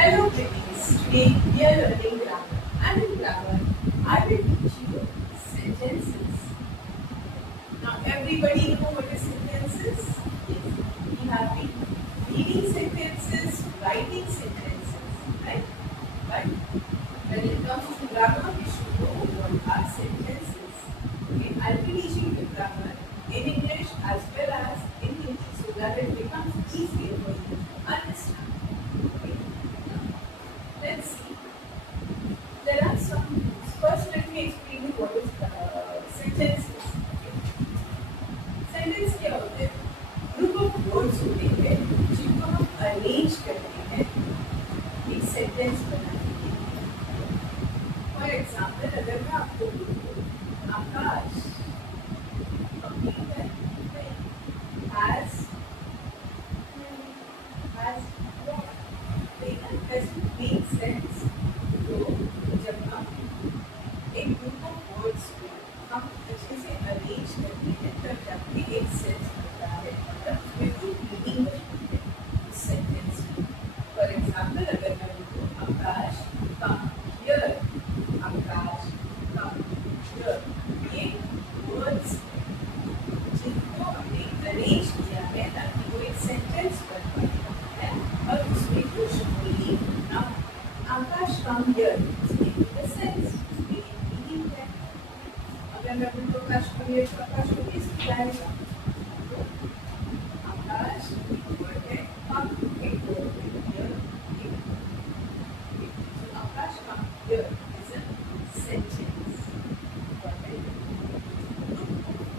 Hello, kitties. Today we are learning grammar. And in grammar, I will teach you sentences. Now, everybody know what is sentences? Yes. We have been reading sentences, writing sentences, right? But when it comes to grammar, we should know what are sentences. Okay, I'll be teaching you grammar in English as well as in Hindi so that it becomes easier for you to understand. Okay. Now, let's see. There are some rules. First, let me explain you what is sentences. Sentence क्या होते हैं? Group of words होते हैं जिनको हम अरेंज करते हैं एक सेंटेंस बनाने के लिए। फॉर एग्जाम्पल, अगर मैं आपको बोलूँ आकाश कंप्यूटर हैज मेक सेंस। तो जब हम एक ग्रुप ऑफ वर्ड्स को हम अच्छे से अरेंज करते हैं तब जाके एक सेंस बनता है, मतलब उसमें कोई मीनिंग बनती है उस सेंटेंस में। फॉर एग्जाम्पल, अगर मैं बोलूँ Akash come here, Akash come here, ये वर्ड्स जिनको हमने अरेंज किया है ताकि वो एक सेंटेंस बन पाए है और उसमें कुछ मीनिंग ना। आकाश कम हियर सेंस उसमें एक मीनिंग है। अगर मैं बोलूँ आकाश को ये आकाश को किस जाएगा तो आकाश वर्ड है कम एक वर्ड है here so Akash come here is a sentence.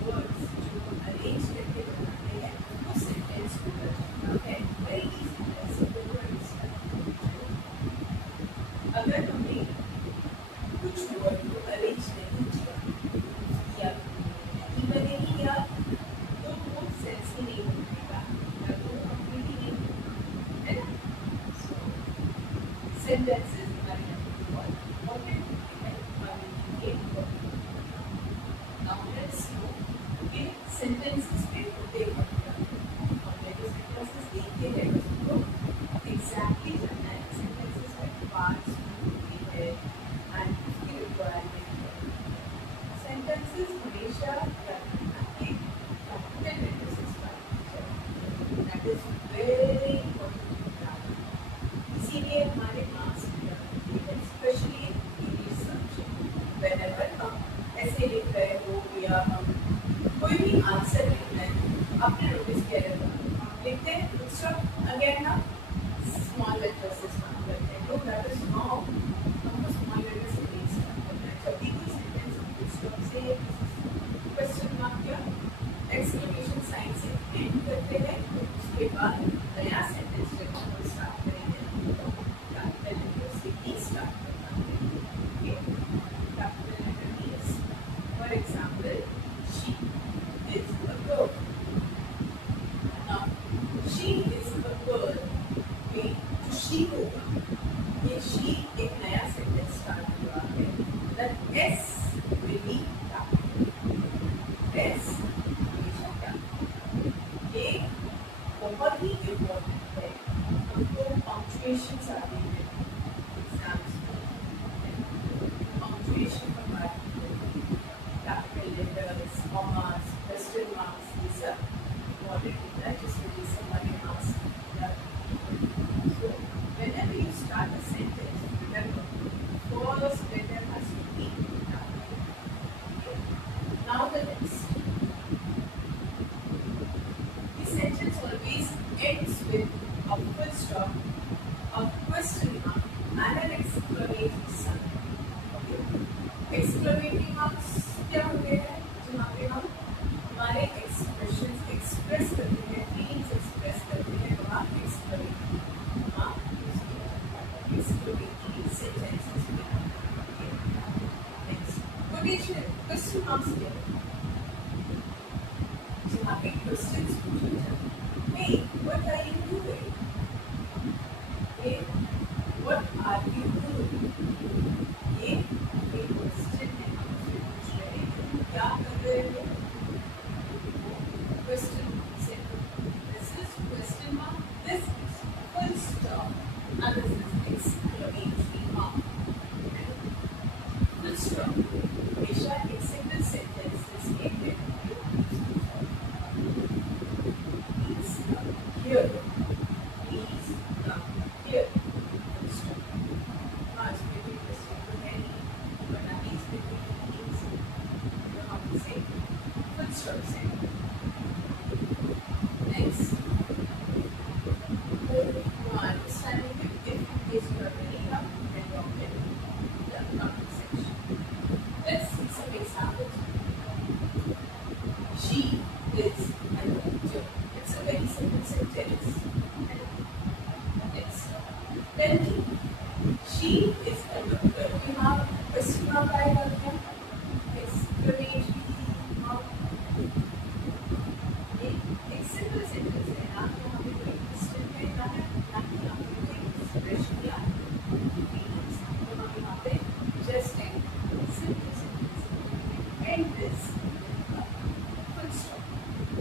Words जो अरेंज करके बनाते हैं वो सेंटेंस को बनाता है। वेरी इजी ऐसे वर्ड्स। अगर हमने कुछ वर्ड को अरेंज नहीं किया या नहीं बनेगी या तो वो सेंस ही नहीं बनेगा या तो कंप्लीट ही नहीं बनेगा, है ना? सेंटेंसेस हमारे यहाँ पे बहुत इम्पोर्टेंट है हमारे लिए। नाउ लेट्स नो कि सेंटेंसेस पे होते क्या हैं। हमने जो सेंटेंसेस देखे हैं उसको एग्जैक्टली जानना है। सेंटेंसेस में पार्ट्स होती है एंड उसकी रिक्वायरमेंट है। सेंटेंसेस हमेशा कैपिटल लेटर से स्टार्ट होते हैं। That is very important. इसीलिए हमारे marks specially English subject whenever हम ऐसे लिख रहे हो या हम कोई भी आंसर लिख रहे हैं आपने नोटिस किया रहेगा हम लिखते हैं फुल स्टॉप अगेन ना स्मॉल लेटर से स्टार्ट करते हैं। तो दैट इज नॉट, हमको स्मॉल लेटर से नहीं स्टार्ट करना है। जब भी कोई सेंटेंस हम फुल स्टॉप से क्वेश्चन मार्क या एक्सक्लेमेशन साइन से एंड करते हैं तो उसके बाद नया सेंटेंस जब हम स्टार्ट करेंगे तो कैपिटल लेटर से ही स्टार्ट करना है। Capital letter means for example she is a girl. Now she is a girl में जो शी होगा ये शी एक नया सेंटेंस स्टार्ट हुआ है। The S will be capital. S हमेशा कैपिटल। ये बहुत ही इम्पोर्टेंट है। हमको पंक्चुएशंस आते हैं एग्जाम्स में। पंक्चुएशन का part capital letters, commas, question marks, ये सब इम्पोर्टेंट होता है जिस वजह से हमारे marks so whenever you start a sentence, remember first letter has to be capital. Now the next. The sentence always ends with a full stop, a question mark, and an exclamation sign. Okay. Exclamation marks क्या होते हैं? जहाँ पे हम हमारे expressions express करते हैं, feelings express करते हैं, वहाँ exclamation mark use किया जाता है। Exclamatory sentences में। Okay. Next. Quotation question marks क्या होते हैं? जहाँ पे questions पूछे जाते हैं। Hey, what are you doing? Hey, what are you doing? ये एक question है, हम उससे पूछ रहे हैं क्या कर रहे हो? Question simple. This is question mark. This is full stop. And this is Tell me, she is a doctor. यहाँ question mark आएगा क्या? Exclamation mark. एक simple sentence है ना, यहाँ पे कोई question है ना है, ना कि यहाँ पे कोई expression या feelings. तो हम यहाँ पे just एक simple sentence and this full stop.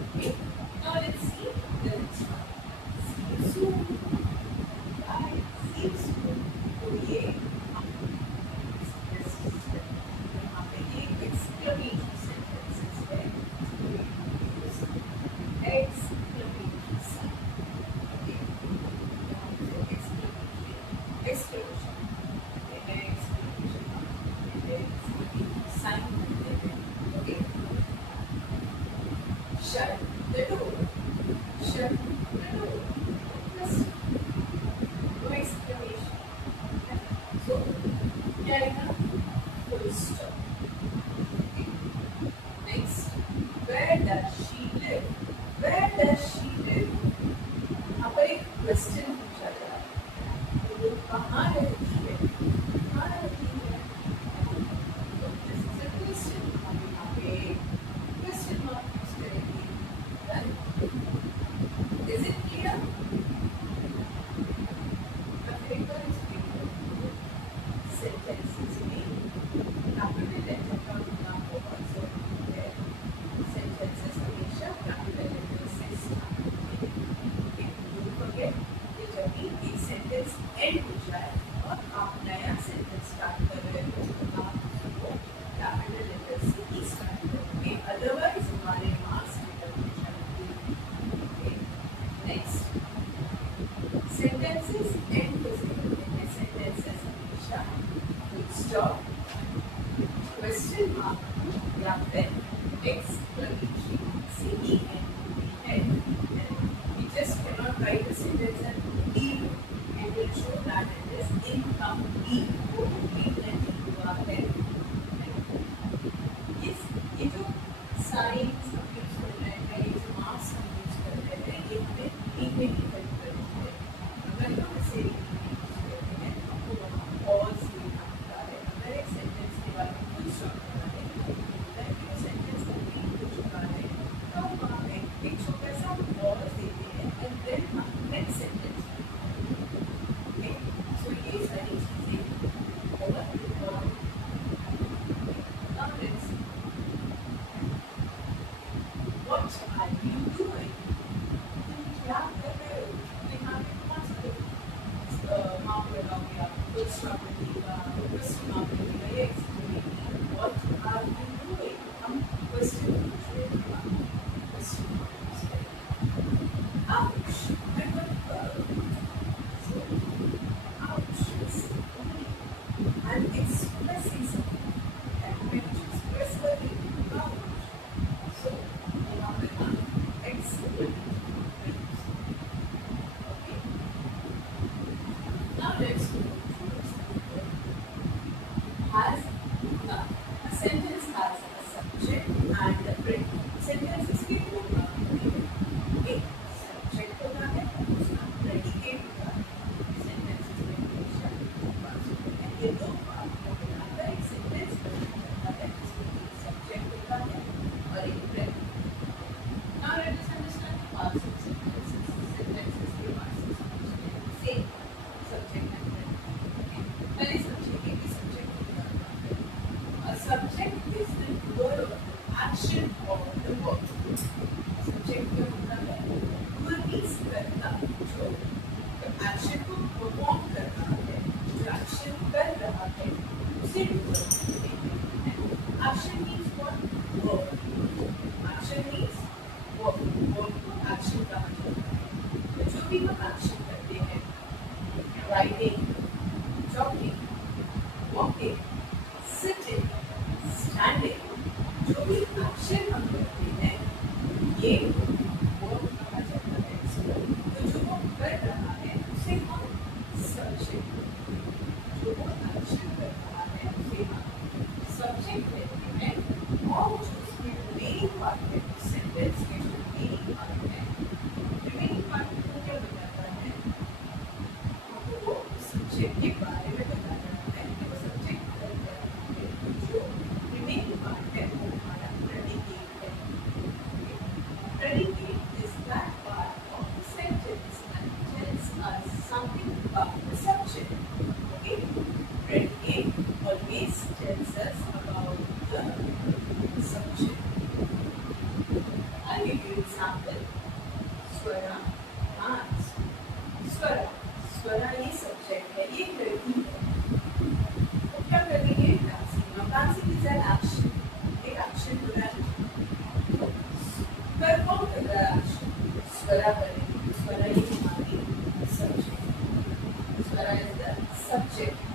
Okay. Now let's see the next one. See you soon. Bye. See you soon. तो ये यहाँ पे ये exclamation sentences है. Exclamation sign. Okay. Exclamation. Exclamation sign. Okay. Shut the door. Shut the door. Just no exclamation. So, क्या लिखा? Full stop. Okay. Next, where does she live? Where does she live? यहाँ पर एक question पूछा गया है. तो वो कहाँ रहती है? कहाँ रहती है? तो this is a question. हम यहाँ पे question mark use करेंगे. Right? Is it clear? मैं फिर एक बार explain करूँगी. Sentences में capital letter का होना बहुत जरूरी है. Sentences हमेशा capital letter से start होते हैं. Don't forget कि जब भी एक sentence end हो जाए और आप नया sentence start कर रहे हो तो आप उसको capital letter से ही start करोगे. Otherwise हमारे marks निकल जाएंगे. Okay. Next, sentences end कैसे करते हैं? Sentences हमेशा full stop, question mark या फिर exclamation CEN. We just cannot write a sentence and leave it and will show that it is incomplete. वो complete नहीं हुआ है. ये जो signs हम यूज कर रहे हैं, ये जो marks हम यूज कर रहे हैं, ये हमें लिखने की हेल्प करती है. अगर हम इसे लिखने यूज करते हैं तो वहाँ pause लिखना होता है. अगर एक sentence के बाद full stop करना है तो sentence complete हो चुका है तो वहाँ पे एक छोटा सा pause देते हैं and then हम next sentence. Okay, so ये सारी चीजें बहुत important. Now let's see. What are you doing? तुम क्या कर रहे हो? तो यहाँ पे कौन सा mark लगाओगे आप? full stop लगेगा, question mark लगेगा या exclamation. What are you doing? हम question पूछ रहे हैं. Question mark use करेंगे. Ouch! I got burned. So, ouch is I'm expressing something. I'm going to express the feeling. Ouch. So, यहाँ पे हम exclamation use. Okay. Now let's go to the sentence. Has a sentence has a subject and a predicate. Sentence इसके दो भाग होते हैं. एक subject होता है, दूसरा predicate होता है. Sentences में हमेशा दो भाग होते हैं. ये दो भाग को मिलाकर एक sentence बन जाता है जिसमें एक subject होता है और एक predicate. Now let us understand the parts of sentences. Sentences के parts को समझते हैं. Same subject and predicate. Okay. पहले समझेंगे कि subject क्या होता है. A subject is the doer of the action of the work. Subject क्या होता है? Doer means करता, जो action को perform कर रहा है, जो action कर रहा है, उसे doer कहते हैं. Action means what? Work. Action means work. Work को action कहा जाता है. तो जो भी हम action करते हैं, writing, jogging, walking, sitting, standing, जो भी एक्शन हम करते हैं ये वर्क कहा जाता है. तो जो वो कर रहा है उसे हम सब्जेक्ट, जो वो एक्शन कर रहा है उसे हम सब्जेक्ट कहते हैं. और जो उसमें रिमेनिंग पार्ट है, सेंटेंस के जो रिमेनिंग पार्ट है, रिमेनिंग पार्ट को क्या बताता है? वो सब्जेक्ट के बारे में बताया जाता है कि वो सब्जेक्ट जो रिमेन पार्ट है वो हमारा प्रेडिकेट है. Predicate is that part of the sentence that tells us something about the subject. Okay? Predicate always tells us about the subject. I'll give you example. Swara dance. Swara. Swara ये सब्जेक्ट है, ये लड़की है. वो क्या कर रही है? Dancing. Now dancing is an action. एक action हो रहा है. पर कौन कर रहा है action? स्वरा करेगी. स्वरा ये हमारी सब्जेक्ट. स्वरा is the subject.